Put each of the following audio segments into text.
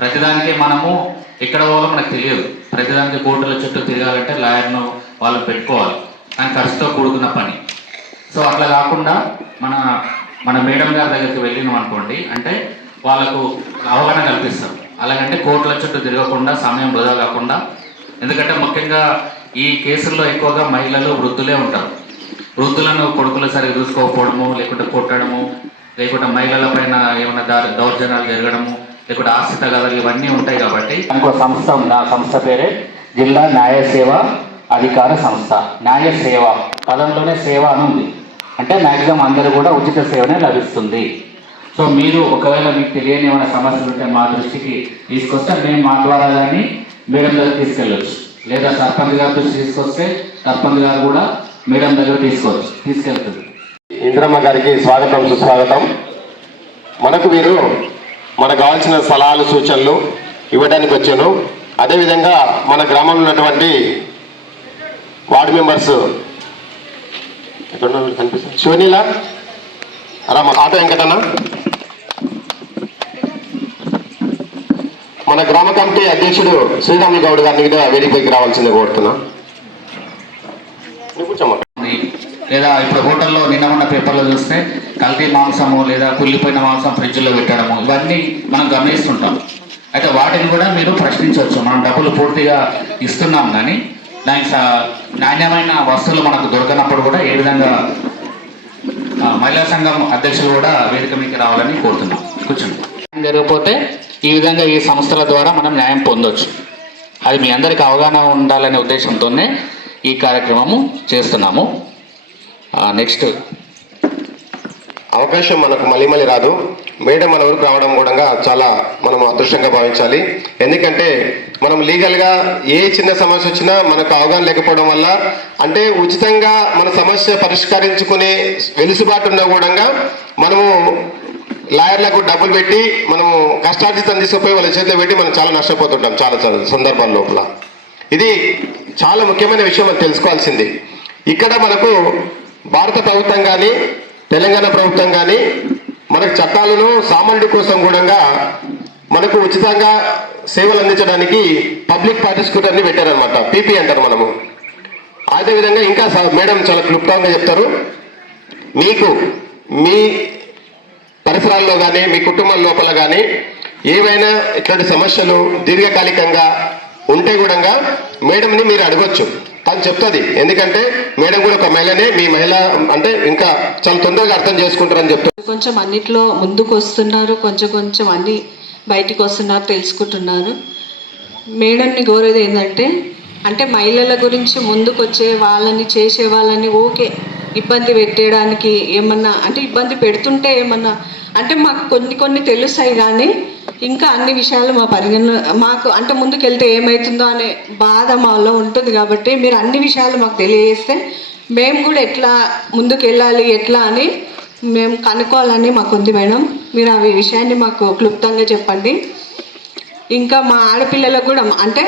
ప్రతిదానికి మనము ఎక్కడ పోవాలో మనకు తెలియదు. ప్రతిదానికి కోర్టుల చుట్టూ తిరగాలంటే లాయర్ను వాళ్ళు పెట్టుకోవాలి, కానీ ఖర్చుతో కూడుకున్న పని. సో అట్లా కాకుండా మన మన మేడం గారి దగ్గరికి వెళ్ళినాం అనుకోండి, అంటే వాళ్ళకు అవగాహన కల్పిస్తాం. అలాగంటే కోర్టుల చుట్టూ తిరగకుండా, సమయం వృధా కాకుండా. ఎందుకంటే ముఖ్యంగా ఈ కేసుల్లో ఎక్కువగా మహిళలు, వృద్ధులే ఉంటారు. వృద్ధులను కొడుకులు సరిగ్గా చూసుకోకపోవడము, లేకుంటే కొట్టడము, లేకుంటే మహిళల పైన ఏమైనా దౌర్జన్యాలు జరగడము, లేకుంటే ఆస్తి తగాదాలు ఇవన్నీ ఉంటాయి. కాబట్టి ఇంకో సంస్థ ఉంది. ఆ సంస్థ పేరే జిల్లా న్యాయ సేవ అధికార సంస్థ. న్యాయ సేవ పదంలోనే సేవ అని ఉంది, అంటే మ్యాక్సిమం అందరూ కూడా ఉచిత సేవనే లభిస్తుంది. సో మీరు ఒకవేళ మీకు తెలియని ఏమైనా సమస్యలు ఉంటే మా దృష్టికి తీసుకొస్తే మేము మా ద్వారా కానీ మేడం దగ్గర తీసుకెళ్ళవచ్చు, లేదా సర్పంచ్ గారి దృష్టి తీసుకొస్తే సర్పంచ్ గారు కూడా మేడం దగ్గర తీసుకెళ్తుంది. ఇంద్రమ్మ గారికి స్వాగతం, సుస్వాగతం. మనకు వీరు మనకు కావాల్సిన సలహాలు, సూచనలు ఇవ్వడానికి వచ్చాను. అదేవిధంగా మన గ్రామంలో ఉన్నటువంటి వార్డు మెంబర్స్ ఎక్కడ కనిపిస్తుంది, శివనీల ఆటో వెంకటన్న, మన గ్రామ కమిటీ అధ్యక్షుడు శ్రీరాములు గౌడ్ గారిని కూడా వేదికపైకి రావాల్సిందే కోరుతున్నా. లేదా ఇప్పుడు హోటల్లో నిన్న ఉన్న పేపర్లో చూస్తే కల్తీ మాంసము లేదా కుళ్ళిపోయిన మాంసం ఫ్రిడ్జ్లో పెట్టడము, ఇవన్నీ మనం గమనిస్తుంటాం. అయితే వాటిని కూడా మీరు ప్రశ్నించవచ్చు. మనం డబ్బులు పూర్తిగా ఇస్తున్నాం, కానీ దానికి నాణ్యమైన వస్తువులు మనకు దొరకనప్పుడు కూడా ఏ విధంగా మహిళా సంఘం అధ్యక్షులు కూడా వేదిక మీకు రావాలని కోరుతున్నాం. కూర్చోండి. జరిగిపోతే ఈ విధంగా ఈ సంస్థల ద్వారా మనం న్యాయం పొందవచ్చు. అది మీ అందరికీ అవగాహన ఉండాలనే ఉద్దేశంతోనే ఈ కార్యక్రమము చేస్తున్నాము. నెక్స్ట్ అవకాశం మనకు మళ్ళీ రాదు. మేడం మన ఊరికి రావడం కూడా చాలా మనం అదృష్టంగా భావించాలి. ఎందుకంటే మనం లీగల్గా ఏ చిన్న సమస్య వచ్చినా మనకు అవగాహన లేకపోవడం వల్ల, అంటే ఉచితంగా మన సమస్య పరిష్కరించుకునే వెలుసుబాటు ఉన్న కూడా మనము లాయర్లకు డబ్బులు పెట్టి మనము కష్టార్జితం తీసుకుపోయి వాళ్ళ చేతిలో పెట్టి మనం చాలా నష్టపోతుంటాం చాలా సందర్భాల లోపల. ఇది చాలా ముఖ్యమైన విషయం మనం తెలుసుకోవాల్సింది. ఇక్కడ మనకు భారత ప్రభుత్వం కానీ తెలంగాణ ప్రభుత్వం కానీ మనకు చట్టాలను సామాన్యుడి కోసం కూడా మనకు ఉచితంగా సేవలు అందించడానికి పబ్లిక్ ప్రాసిక్యూటర్ని పెట్టారనమాట, పీపీ అంటారు మనము. అదేవిధంగా ఇంకా మేడం చాలా క్లుప్తంగా చెప్తారు. మీకు మీ పరిసరాల్లో కానీ మీ కుటుంబం లోపల కానీ ఏవైనా ఇట్లాంటి సమస్యలు దీర్ఘకాలికంగా ఉంటే కూడా మేడంని మీరు అడగొచ్చు, తను చెప్తుంది. ఎందుకంటే మేడం కూడా ఒక మహిళనే, మీ మహిళ అంటే ఇంకా చాలా తొందరగా అర్థం చేసుకుంటారని చెప్తారు. కొంచెం అన్నిట్లో ముందుకు వస్తున్నారు, కొంచెం అన్ని బయటికి వస్తున్నారు, తెలుసుకుంటున్నారు. మేడంని కోరేది ఏంటంటే, అంటే మహిళల గురించి ముందుకు వచ్చే వాళ్ళని, చేసే వాళ్ళని ఓకే ఇబ్బంది పెట్టేయడానికి ఏమన్నా, అంటే ఇబ్బంది పెడుతుంటే ఏమన్నా అంటే మాకు కొన్ని తెలుస్తాయి, కానీ ఇంకా అన్ని విషయాలు మా మాకు అంటే ముందుకెళ్తే ఏమవుతుందో అనే బాధ మాలో ఉంటుంది. కాబట్టి మీరు అన్ని విషయాలు మాకు తెలియజేస్తే మేము కూడా ఎట్లా ముందుకు వెళ్ళాలి, ఎట్లా అని మేము కనుక్కోవాలని మాకు ఉంది మేడం. మీరు ఆ విషయాన్ని మాకు క్లుప్తంగా చెప్పండి. ఇంకా మా ఆడపిల్లలకు కూడా, అంటే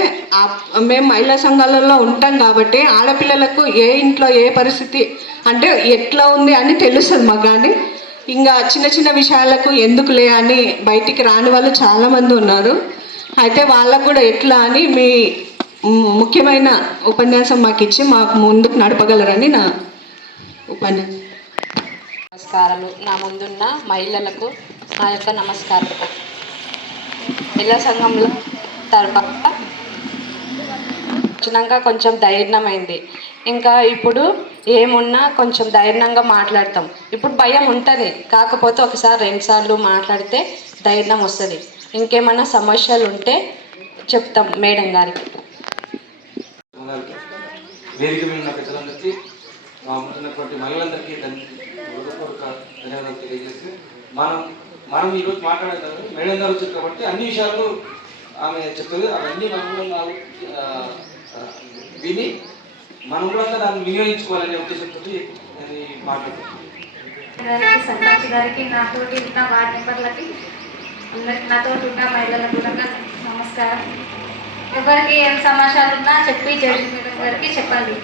మేము మహిళా సంఘాలలో ఉంటాం కాబట్టి ఆడపిల్లలకు ఏ ఇంట్లో ఏ పరిస్థితి అంటే ఎట్లా ఉంది అని తెలుస్తుంది మాకు. కానీ ఇంకా చిన్న విషయాలకు ఎందుకులే అని బయటికి రాని వాళ్ళు చాలామంది ఉన్నారు. అయితే వాళ్ళకు కూడా ఎట్లా అని మీ ముఖ్యమైన ఉపన్యాసం మాకు ఇచ్చి మాకు ముందుకు నడపగలరని నా ఉపన్యాసం. నమస్కారాలు. నా ముందున్న మహిళలకు నా యొక్క నమస్కారాలు. మహిళా సంఘంలో తర్వాత వచ్చినాక కొంచెం ధైర్యమైంది. ఇంకా ఇప్పుడు ఏమున్నా కొంచెం ధైర్యంగా మాట్లాడతాం. ఇప్పుడు భయం ఉంటుంది, కాకపోతే ఒకసారి 2 సార్లు మాట్లాడితే ధైర్యం వస్తుంది. ఇంకేమైనా సమస్యలు ఉంటే చెప్తాం మేడం గారికి. వేదిక మీద ఉన్న పెద్దలందరికీ, ముందున్నటువంటి మహిళలందరికీ ధన్యవాదాలు తెలియజేసి, మనం ఈరోజు మాట్లాడేదాన్ని మేడం గారు వచ్చారు కాబట్టి అన్ని విషయాలు ఆమె చెప్తుంది. అవన్నీ మనం విని మనం కూడా దాన్ని వినియోగించుకోవాలనే ఉద్దేశంతో నేను మాట్లాడుతున్నాను. సర్పంచ్ గారికి, నాతోటి ఉన్న వార్డు మెంబర్లకి, నాతోటి ఉన్న మహిళలకు కూడా నమస్కారం. ఎవరికి ఏం సమాచారం ఉన్నా చెప్పి జడ్జి మేడం గారికి చెప్పండి.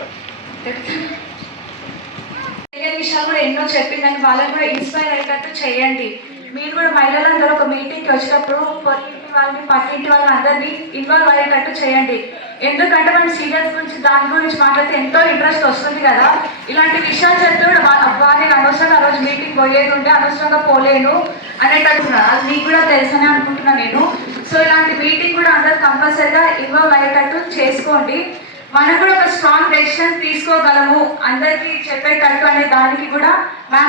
తెలియని విషయాలు కూడా ఎన్నో చెప్పిందని వాళ్ళని కూడా ఇన్స్పైర్ అయ్యేటట్టు చేయండి. మీరు కూడా మహిళలందరూ ఒక మీటింగ్కి వచ్చినప్పుడు వాళ్ళని పక్కింటి వాళ్ళందరినీ ఇన్వాల్వ్ అయ్యేటట్టు చేయండి. ఎందుకంటే మనం సీరియల్స్ గురించి దాని గురించి మాట్లాడితే ఎంతో ఇంట్రెస్ట్ వస్తుంది కదా. ఇలాంటి విషయాలు చెప్తే కూడా నేను అనవసరంగా ఆ రోజు మీటింగ్ పోయేది ఉంటే అనవసరంగా పోలేను అనేటట్టు అది మీకు కూడా తెలుసని అనుకుంటున్నాను నేను. సో ఇలాంటి మీటింగ్ కూడా అందరూ కంపల్సరీగా ఇన్వాల్వ్ అయ్యేటట్టు చేసుకోండి. మనం కూడా ఒక స్ట్రాంగ్ డెసిషన్ తీసుకోగలము అందరికీ చెప్పేటట్టు అనే దానికి కూడా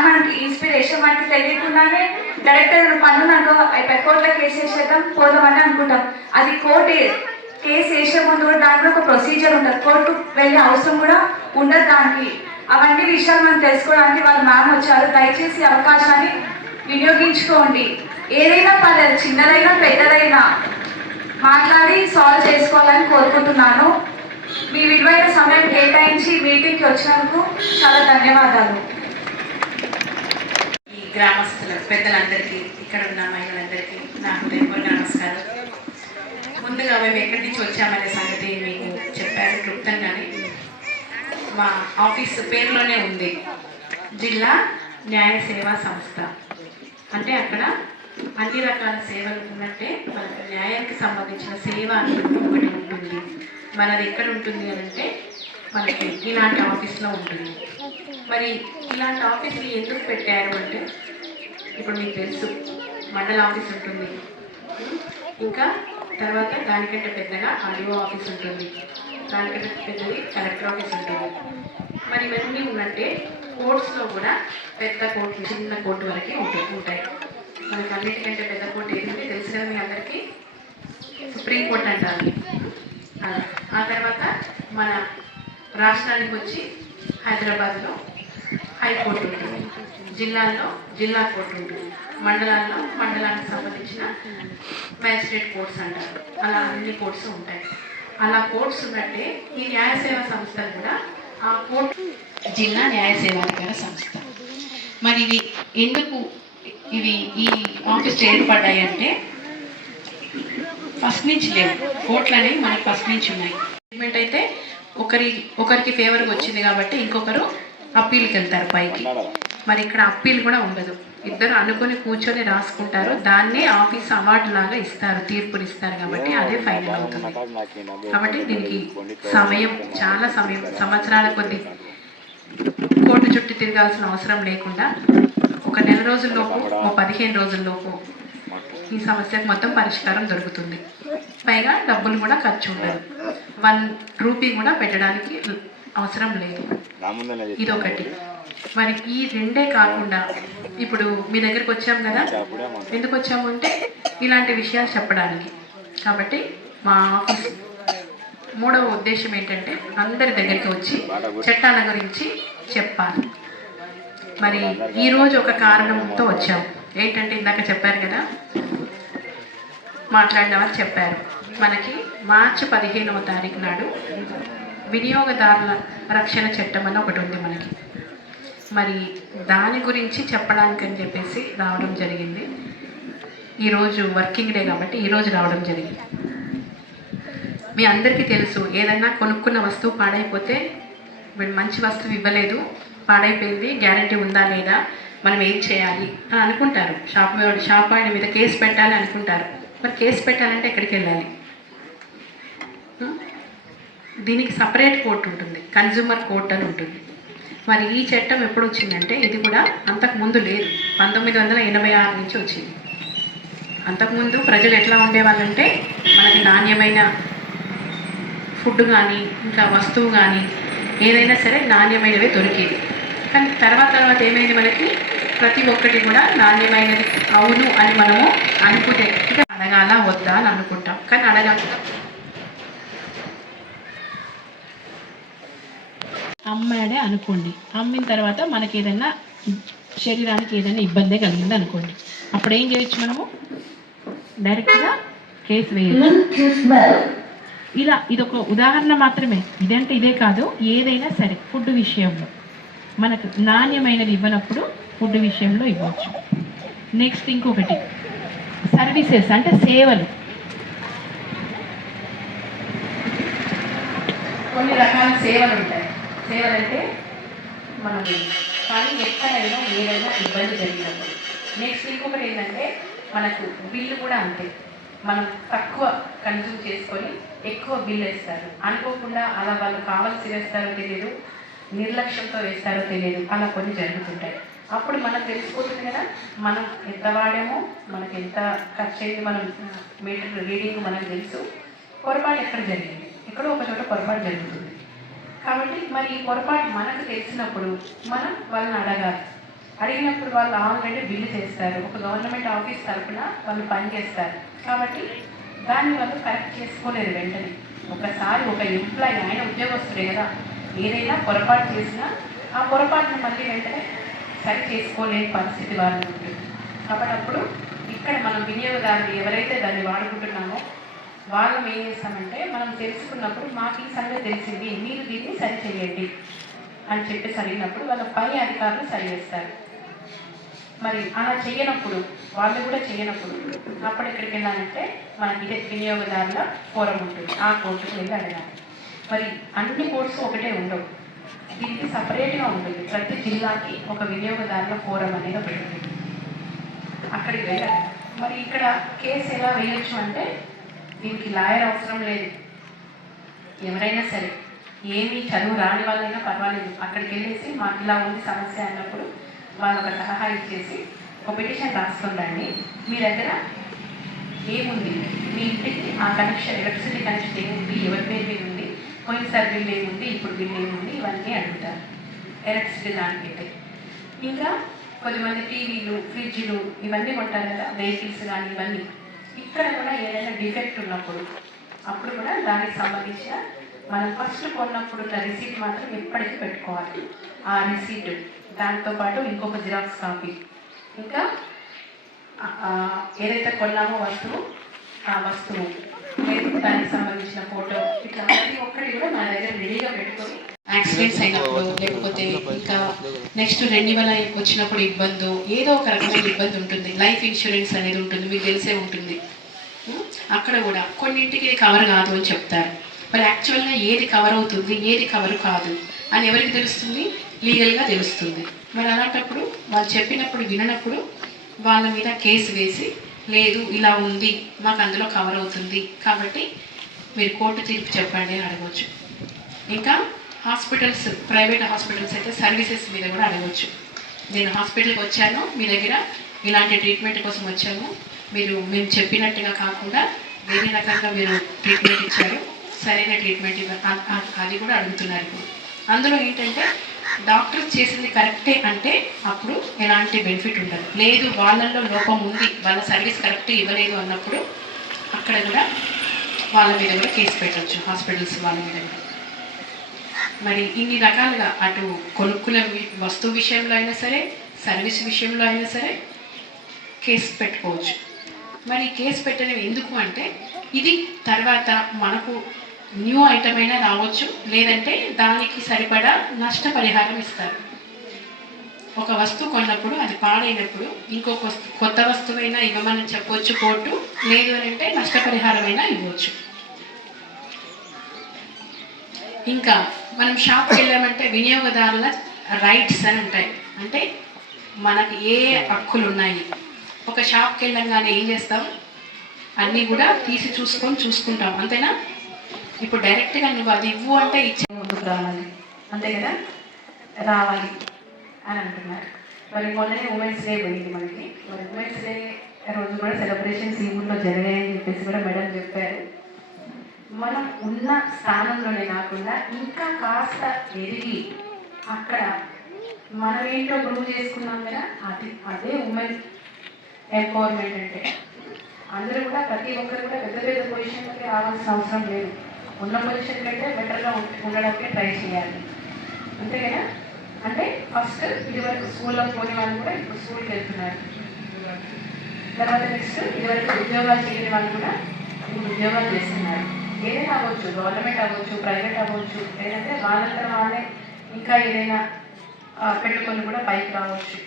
మనకి ఇన్స్పిరేషన్. మనకి తెలియకుండానే డైరెక్టర్ పన్ను నాకు కోర్టులో కేసు వేసేద్దాం పోదామని అనుకుంటాం. అది కోర్టు కేసు వేసే ముందు కూడా దానికి ఒక ప్రొసీజర్ ఉంటుంది. కోర్టుకు వెళ్ళే అవసరం కూడా ఉండదు దానికి. అవన్నీ విషయాలు మనం తెలుసుకోవడానికి వాళ్ళ మ్యామ్ వచ్చారు. దయచేసి అవకాశాన్ని వినియోగించుకోండి. ఏదైనా పర్లేదు, చిన్నదైనా పెద్దదైనా మాట్లాడి సాల్వ్ చేసుకోవాలని కోరుకుంటున్నాను. మీ విలువైన సమయం కేటాయించి మీటింగ్కి వచ్చినందుకు చాలా ధన్యవాదాలు. ఈ గ్రామస్తుల పెద్దలందరికీ, ఇక్కడ ఉన్న మహిళలందరికీ నా హృదయపూర్వక నమస్కారం. ముందుగా మేము ఎక్కడి నుంచి వచ్చామనే సంగతి మీకు చెప్పారు క్లుప్తంగానే. మా ఆఫీస్ పేరులోనే ఉంది జిల్లా న్యాయ సేవా సంస్థ. అంటే అక్కడ అన్ని రకాల సేవలు ఉన్నట్టే మనకు న్యాయానికి సంబంధించిన సేవ అనేది ఒకటి ఉంటుంది. మనది ఎక్కడ ఉంటుంది అని అంటే మనకి ఇలాంటి ఆఫీస్లో ఉంటుంది. మరి ఇలాంటి ఆఫీసులు ఎందుకు పెట్టారు అంటే ఇప్పుడు మీకు తెలుసు మండల ఆఫీస్ ఉంటుంది, ఇంకా తర్వాత దానికంటే పెద్దగా ఆర్డీఓ ఆఫీస్ ఉంటుంది, దానికంటే పెద్దది కలెక్టర్ ఆఫీస్ ఉంటుంది. మరి ఇవన్నీ ఉన్నట్టే కోర్ట్స్లో కూడా పెద్ద కోర్టు చిన్న కోర్టు వరకే ఉంటాయి. మనకి అన్నిటికంటే పెద్ద కోర్టు ఏంటంటే తెలుసు కదా మీ అందరికీ, సుప్రీంకోర్టు అంటారు. ఆ తర్వాత మన రాష్ట్రానికి వచ్చి హైదరాబాద్లో హైకోర్టు ఉంటుంది, జిల్లాల్లో జిల్లా కోర్టు ఉంటుంది, మండలాల్లో మండలానికి సంబంధించిన మ్యాజిస్ట్రేట్ కోర్ట్స్ అంటారు. అలా అన్ని కోర్ట్స్ ఉంటాయి. అలా కోర్ట్స్ ఉన్నట్టే ఈ న్యాయ సేవా సంస్థ కూడా ఆ కోర్టు జిల్లా న్యాయ సేవాధికార సంస్థ. మరి ఇవి ఎందుకు ఈ ఆఫీస్ ఏర్పడ్డాయి అంటే ఫస్ట్ నుంచి లేవు. కోర్టులు అనేవి మనకి ఫస్ట్ నుంచి ఉన్నాయి. గవర్నమెంట్ అయితే ఒకరికి ఫేవర్గా వచ్చింది కాబట్టి ఇంకొకరు అప్పీల్కి వెళ్తారు పైకి. మరి ఇక్కడ అప్పీల్ కూడా ఉండదు. ఇద్దరు అనుకొని కూర్చొని రాసుకుంటారు, దాన్నే ఆఫీస్ అవార్డు లాగా ఇస్తారు, తీర్పులు ఇస్తారు కాబట్టి అదే ఫైనల్ అవుతుంది. కాబట్టి దీనికి చాలా సమయం సంవత్సరాల కొద్ది కోర్టు చుట్టూ తిరగాల్సిన అవసరం లేకుండా ఒక నెల రోజుల్లోపు 15 రోజుల్లోపు ఈ సమస్యకు మొత్తం పరిష్కారం దొరుకుతుంది. పైగా డబ్బులు కూడా ఖర్చు ఉండదు. 1 రూపీ కూడా పెట్టడానికి అవసరం లేదు. ఇదొకటి. మరి ఈ రెండే కాకుండా ఇప్పుడు మీ దగ్గరికి వచ్చాం కదా, ఎందుకు వచ్చాము అంటే ఇలాంటి విషయాలు చెప్పడానికి. కాబట్టి మా ఆఫీస్ 3వ ఉద్దేశం ఏంటంటే అందరి దగ్గరికి వచ్చి చట్టాల గురించి చెప్పాలి. మరి ఈరోజు ఒక కారణంతో వచ్చాము. ఏంటంటే ఇందాక చెప్పారు కదా, మాట్లాడినవారు చెప్పారు, మనకి మార్చి 15వ తారీఖు నాడు వినియోగదారుల రక్షణ చట్టం అని ఒకటి ఉంది మనకి. మరి దాని గురించి చెప్పడానికని చెప్పేసి రావడం జరిగింది. ఈరోజు వర్కింగ్ డే కాబట్టి ఈరోజు రావడం జరిగింది. మీ అందరికీ తెలుసు, ఏదైనా కొనుక్కున్న వస్తువు పాడైపోతే వీళ్ళు మంచి వస్తువు ఇవ్వలేదు, పాడైపోయింది, గ్యారంటీ ఉందా లేదా, మనం ఏం చేయాలి అని అనుకుంటారు. షాప్ వాడి మీద కేసు పెట్టాలి అనుకుంటారు. మరి కేసు పెట్టాలంటే ఎక్కడికి వెళ్ళాలి? దీనికి సపరేట్ కోర్టు ఉంటుంది, కన్జ్యూమర్ కోర్ట్ అని ఉంటుంది. మరి ఈ చట్టం ఎప్పుడు వచ్చిందంటే ఇది కూడా అంతకుముందు లేదు, 1986 నుంచి వచ్చింది. అంతకుముందు ప్రజలు ఎట్లా ఉండేవాళ్ళంటే మనకి నాణ్యమైన ఫుడ్ కానీ ఇంకా వస్తువు కానీ ఏదైనా సరే నాణ్యమైనవే దొరికేది. కానీ తర్వాత ఏమైంది, మనకి ప్రతి ఒక్కటి కూడా నాణ్యమైనది అవును అని మనము అనుకుంటే అడగాల వద్దా అని అనుకుంటాం. కానీ అమ్మాడే అనుకోండి, అమ్మిన తర్వాత మనకి ఏదైనా శరీరానికి ఏదైనా ఇబ్బంది కలిగింది అనుకోండి, అప్పుడు ఏం చేయొచ్చు, మనము డైరెక్ట్గా కేసు వేయచ్చు. ఇలా ఇదొక ఉదాహరణ మాత్రమే. ఇదంటే ఇదే కాదు, ఏదైనా సరే ఫుడ్ విషయంలో మనకు నాణ్యమైనది ఇవ్వనప్పుడు ఫుడ్ విషయంలో ఇవ్వచ్చు. నెక్స్ట్ ఇంకొకటి సర్వీసెస్ అంటే సేవలు. కొన్ని రకాల సేవలు ఉంటాయి. సేవలు అంటే మనం కానీ ఎక్కడైనా ఏదైనా ఇబ్బంది జరిగినప్పుడు. నెక్స్ట్ ఇంకొకటి ఏంటంటే మనకు బిల్లు కూడా అంతే. మనం తక్కువ కన్జ్యూమ్ చేసుకొని ఎక్కువ బిల్ వేస్తారు. అనుకోకుండా అలా వాళ్ళు కావాల్సి వేస్తారో తెలియదు, నిర్లక్ష్యంతో వేస్తారో తెలియదు, అలా కొన్ని జరుగుతుంటాయి. అప్పుడు మనకు తెలిసిపోతుంది కదా మనం ఎంత వాడామో, మనకి ఎంత ఖర్చు అయింది, మనం మీటర్ రీడింగ్ మనకు తెలుసు. పొరపాటు ఎక్కడ జరిగింది, ఎక్కడో ఒక చోట పొరపాటు జరుగుతుంది. కాబట్టి మరి ఈ పొరపాటు మనకు తెలిసినప్పుడు మనం వాళ్ళని అడగాలి. అడిగినప్పుడు వాళ్ళు ఆల్రెడీ బిల్లు చేస్తారు, ఒక గవర్నమెంట్ ఆఫీస్ తరఫున వాళ్ళు పనిచేస్తారు. కాబట్టి దాన్ని వాళ్ళు కరెక్ట్ చేసుకోలేరు వెంటనే. ఒకసారి ఒక ఎంప్లాయీ, ఆయన ఉద్యోగస్తుడే కదా, ఏదైనా పొరపాటు చేసినా ఆ పొరపాటును మళ్ళీ వెంటనే సరి చేసుకోలేని పరిస్థితి వాళ్ళని ఉంటుంది. కాబట్టి అప్పుడు ఇక్కడ మనం వినియోగదారులు ఎవరైతే దాన్ని వాడుకుంటున్నామో వాళ్ళం ఏం చేస్తామంటే, మనం తెలుసుకున్నప్పుడు మాకు ఈ సంగతి తెలిసింది, మీరు దీన్ని సరి చేయండి అని చెప్పేసి అడిగినప్పుడు వాళ్ళ పై అధికారులు సరి చేస్తారు. మరి అలా చేయనప్పుడు, వాళ్ళు కూడా చేయనప్పుడు అప్పుడు ఎక్కడికి వెళ్ళాలంటే మనకి ఇదే వినియోగదారుల ఫోరం ఉంటుంది, ఆ కోర్టుకు వెళ్ళి అడగాలి. మరి అన్ని కోర్ట్స్ ఒకటే ఉండవు, దీనికి సపరేట్గా ఉంటుంది. ప్రతి జిల్లాకి ఒక వినియోగదారుల ఫోరం అనేది ఒకటి ఉంటుంది, అక్కడికి వెళ్ళాలి. మరి ఇక్కడ కేసు ఎలా వేయొచ్చు అంటే, దీనికి లాయర్ అవసరం లేదు. ఎవరైనా సరే, ఏమీ చదువు రాని వాళ్ళైనా పర్వాలేదు, అక్కడికి వెళ్ళేసి మాకు ఇలా ఉంది సమస్య అన్నప్పుడు వాళ్ళు ఒక సలహా ఇచ్చేసి ఒక పిటిషన్ రాస్తుందండి, మీ దగ్గర ఏముంది, మీ ఇంటికి ఆ కనెక్షన్, ఎలక్ట్రిసిటీ కనెక్షన్ ఏముంది, ఎవరి పేరు మీద ఉంది, పోయినసారి బిల్ ఏముంది, ఇప్పుడు బిల్ ఏముంది, ఇవన్నీ అడుగుతారు ఎలక్ట్రిసిటీ దానికైతే. ఇంకా కొద్దిమంది టీవీలు, ఫ్రిడ్జ్లు ఇవన్నీ కొంటారు కదా, వెహికల్స్ కానీ ఇవన్నీ. ఇక్కడ కూడా ఏదైనా డిఫెక్ట్ ఉన్నప్పుడు అప్పుడు కూడా దానికి సంబంధించిన మనం ఫస్ట్ కొన్నప్పుడు ఉన్న రిసీట్ మాత్రం ఎప్పటికీ పెట్టుకోవాలి. ఆ రిసీట్ దాంతోపాటు ఇంకొక జిరాక్స్ కాపీ, ఇంకా ఏదైతే కొన్నామో వస్తువు, ఆ వస్తువు లేదు దానికి సంబంధించిన ఫోటో, ఇట్లా ప్రతి ఒక్కటి కూడా మన దగ్గర రెడీగా పెట్టుకొని యాక్సిడెంట్స్ అయినప్పుడు, లేకపోతే ఇంకా నెక్స్ట్ రెన్యువల్ వచ్చినప్పుడు ఇబ్బంది, ఏదో ఒక రకమైన ఇబ్బంది ఉంటుంది. లైఫ్ ఇన్సూరెన్స్ అనేది ఉంటుంది, మీకు తెలిసే ఉంటుంది. అక్కడ కూడా కొన్నింటికి ఇది కవర్ కాదు అని చెప్తారు. మరి యాక్చువల్గా ఏది కవర్ అవుతుంది, ఏది కవర్ కాదు అని ఎవరికి తెలుస్తుంది? లీగల్గా తెలుస్తుంది. మరి అలాంటప్పుడు వాళ్ళు చెప్పినప్పుడు విననప్పుడు వాళ్ళ మీద కేసు వేసి, లేదు ఇలా ఉంది, మాకు అందులో కవర్ అవుతుంది కాబట్టి మీరు కోర్టు తీర్పు చెప్పండి అని అడగవచ్చు. ఇంకా హాస్పిటల్స్, ప్రైవేట్ హాస్పిటల్స్ అయితే సర్వీసెస్ మీద కూడా అడగవచ్చు. నేను హాస్పిటల్కి వచ్చాను, మీ దగ్గర ఇలాంటి ట్రీట్మెంట్ కోసం వచ్చాము, మేము చెప్పినట్టుగా కాకుండా వేరే రకంగా మీరు ట్రీట్మెంట్ ఇచ్చారు, సరైన ట్రీట్మెంట్ అది కూడా అడుగుతున్నారు. ఇప్పుడు అందులో ఏంటంటే డాక్టర్ చేసింది కరెక్టే అంటే అప్పుడు ఎలాంటి బెనిఫిట్ ఉండదు. లేదు వాళ్ళల్లో లోపం ఉంది, వాళ్ళ సర్వీస్ కరెక్ట్ ఇవ్వలేదు అన్నప్పుడు అక్కడ కూడా వాళ్ళ మీద కూడా కేసు పెట్టవచ్చు, హాస్పిటల్స్ వాళ్ళ మీద కూడా. మరి ఇన్ని రకాలుగా అటు కొనుక్కునే వస్తువు విషయంలో అయినా సరే, సర్వీస్ విషయంలో అయినా సరే కేసు పెట్టుకోవచ్చు. మరి కేసు పెట్టడం ఎందుకు అంటే, ఇది తర్వాత మనకు న్యూ ఐటమ్ అయినా రావచ్చు, లేదంటే దానికి సరిపడా నష్టపరిహారం ఇస్తారు. ఒక వస్తువు కొన్నప్పుడు అది పాడైనప్పుడు ఇంకొక కొత్త వస్తువైనా ఇవ్వమని చెప్పవచ్చు కోర్టు, లేదు అని అంటే నష్టపరిహారం అయినా ఇవ్వచ్చు. ఇంకా మనం షాప్కి వెళ్ళామంటే వినియోగదారుల రైట్స్ అని ఉంటాయి. అంటే మనకి ఏ హక్కులు ఉన్నాయి, ఒక షాప్కి వెళ్ళంగానే ఏం చేస్తాం, అన్నీ కూడా తీసి చూసుకుంటాం, అంతేనా? ఇప్పుడు డైరెక్ట్గా నువ్వు అది ఇవ్వు అంటే ఇచ్చే ముందుకు రావాలి, అంతే కదా, రావాలి అని అంటున్నారు. మరి మొన్ననే ఉమెన్స్ డే పోయింది మనకి. మరి ఉమెన్స్ డే రోజు కూడా సెలబ్రేషన్స్ ఈ ఊళ్ళో జరిగాయని చెప్పేసి కూడా మేడం చెప్పారు. మనం ఉన్న స్థానంలోనే కాకుండా ఇంకా కాస్త ఎదిగి అక్కడ మనం ఏంటో ప్రూవ్ చేసుకున్నాం కదా, అదే ఉమెన్ ఎంపవర్మెంట్ అంటే. అందరూ కూడా ప్రతి ఒక్కరు కూడా పెద్ద పెద్ద పొజిషన్లకి రావాల్సిన అవసరం లేదు, ఉన్న పొజిషన్ కంటే బెటర్గా ఉండడానికి ట్రై చేయాలి, అంతే కదా. అంటే ఫస్ట్ ఇదివరకు స్కూల్లో పోని వాళ్ళు కూడా ఇప్పుడు స్కూల్కి వెళ్తున్నారు, తర్వాత నెక్స్ట్ ఇదివరకు ఉద్యోగాలు చేయని వాళ్ళు కూడా ఇప్పుడు ఉద్యోగాలు చేస్తున్నారు. ఏదైనా అవ్వచ్చు, గవర్నమెంట్ అవ్వచ్చు, ప్రైవేట్ అవ్వచ్చు, లేదంటే వాళ్ళంతా వాళ్ళే ఇంకా ఏదైనా పెట్టుకొని కూడా పైకి రావచ్చు,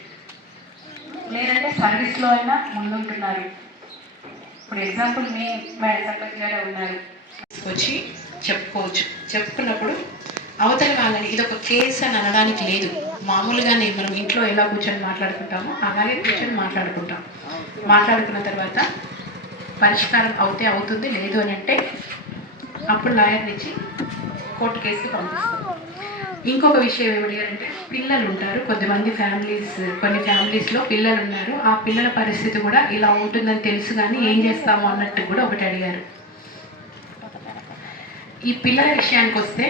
లేదంటే సర్వీస్లో అయినా ముందుంటున్నారు. ఇప్పుడు ఎగ్జాంపుల్ మీ మేడం సర్పంచ్ గారే ఉన్నారు, వచ్చి చెప్పుకోవచ్చు. చెప్పుకున్నప్పుడు అవతల వాళ్ళని ఇదొక కేసు అని అనడానికి లేదు. మామూలుగానే మనం ఇంట్లో ఎలా కూర్చొని మాట్లాడుకుంటామో అలాగే కూర్చొని మాట్లాడుకుంటాం. మాట్లాడుకున్న తర్వాత పరిష్కారం అవుతే అవుతుంది, లేదు అని అంటే అప్పుడు లాయర్ని ఇచ్చి కోర్టు కేసుకి పంపిస్తాం. ఇంకొక విషయం ఏమిటంటే పిల్లలు ఉంటారు, కొన్ని ఫ్యామిలీస్లో పిల్లలు ఉన్నారు. ఆ పిల్లల పరిస్థితి కూడా ఇలా ఉంటుందని తెలుసు కానీ ఏం చేస్తాము అన్నట్టు కూడా ఒకటి అడిగారు. ఈ పిల్లల విషయానికి వస్తే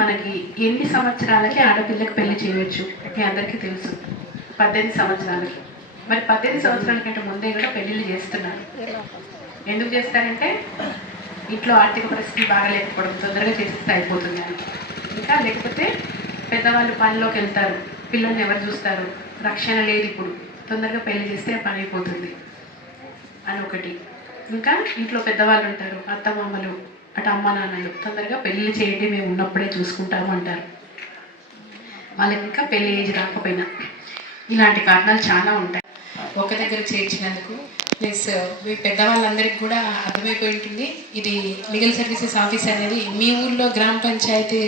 మనకి ఎన్ని సంవత్సరాలకి ఆడపిల్లకి పెళ్లి చేయవచ్చు మీ అందరికీ తెలుసు, 18 సంవత్సరాలకి. మరి 18 సంవత్సరాల కంటే ముందే కూడా పెళ్ళిళ్ళు చేస్తున్నారు. ఎందుకు చేస్తారంటే ఇంట్లో ఆర్థిక పరిస్థితి బాగాలేకపోవడం, తొందరగా చేస్తే అయిపోతుంది అని. ఇంకా లేకపోతే పెద్దవాళ్ళు పనిలోకి వెళ్తారు, పిల్లల్ని ఎవరు చూస్తారు, రక్షణ లేదు, ఇప్పుడు తొందరగా పెళ్లి చేస్తే పని అయిపోతుంది అని ఒకటి. ఇంకా ఇంట్లో పెద్దవాళ్ళు ఉంటారు, అత్తమామలు, అటు అమ్మ నాన్నలు, తొందరగా పెళ్ళి చేయండి మేము ఉన్నప్పుడే చూసుకుంటాము అంటారు. వాళ్ళకి ఇంకా పెళ్లి ఏజ్ రాకపోయినా ఇలాంటి కారణాలు చాలా ఉంటాయి. ఒక దగ్గర చేర్చినందుకు ప్లస్ మీ పెద్దవాళ్ళందరికీ కూడా అర్థమైపోయి ఉంటుంది. ఇది లీగల్ సర్వీసెస్ ఆఫీస్ అనేది మీ ఊళ్ళో గ్రామ పంచాయతీ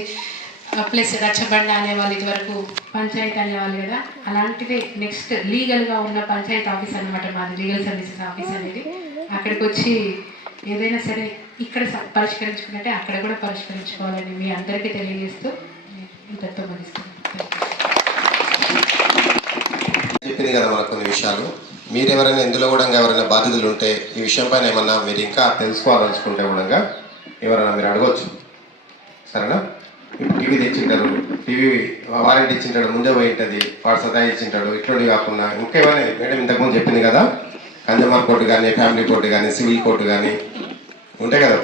ప్లస్ రచ్చబండ అనేవాళ్ళు, ఇదివరకు పంచాయతీ అనేవాళ్ళు కదా, అలాంటిది నెక్స్ట్ లీగల్గా ఉన్న పంచాయతీ ఆఫీస్ అనమాట మాది లీగల్ సర్వీసెస్ ఆఫీస్ అనేది. అక్కడికి వచ్చి ఏదైనా సరే ఇక్కడ పరిష్కరించుకుంటే అక్కడ కూడా పరిష్కరించుకోవాలని మీ అందరికీ తెలియజేస్తూ ఇంతతో ముగిస్తున్నాను. చెప్పింది కదా మనకు కొన్ని విషయాలు. మీరు ఎవరైనా ఇందులో కూడా ఎవరైనా బాధితులు ఉంటే ఈ విషయం పైన ఏమన్నా మీరు ఇంకా తెలుసుకోవాలనుకుంటే కూడా ఎవరైనా మీరు అడగవచ్చు, సరేనా? ఇప్పుడు టీవీ తెచ్చింటారు, టీవీ వారంటీ ఇచ్చింటాడు, ముందే పోయి ఉంటుంది, వాడు సదా ఇచ్చింటాడు, ఇట్లాంటివి కాకుండా ఇంకేమైనా మేడం ఇంతకుముందు చెప్పింది కదా, కన్జ్యూమర్ కోర్టు కానీ, ఫ్యామిలీ కోర్టు కానీ, సివిల్ కోర్టు కానీ ఉంటాయి కదా.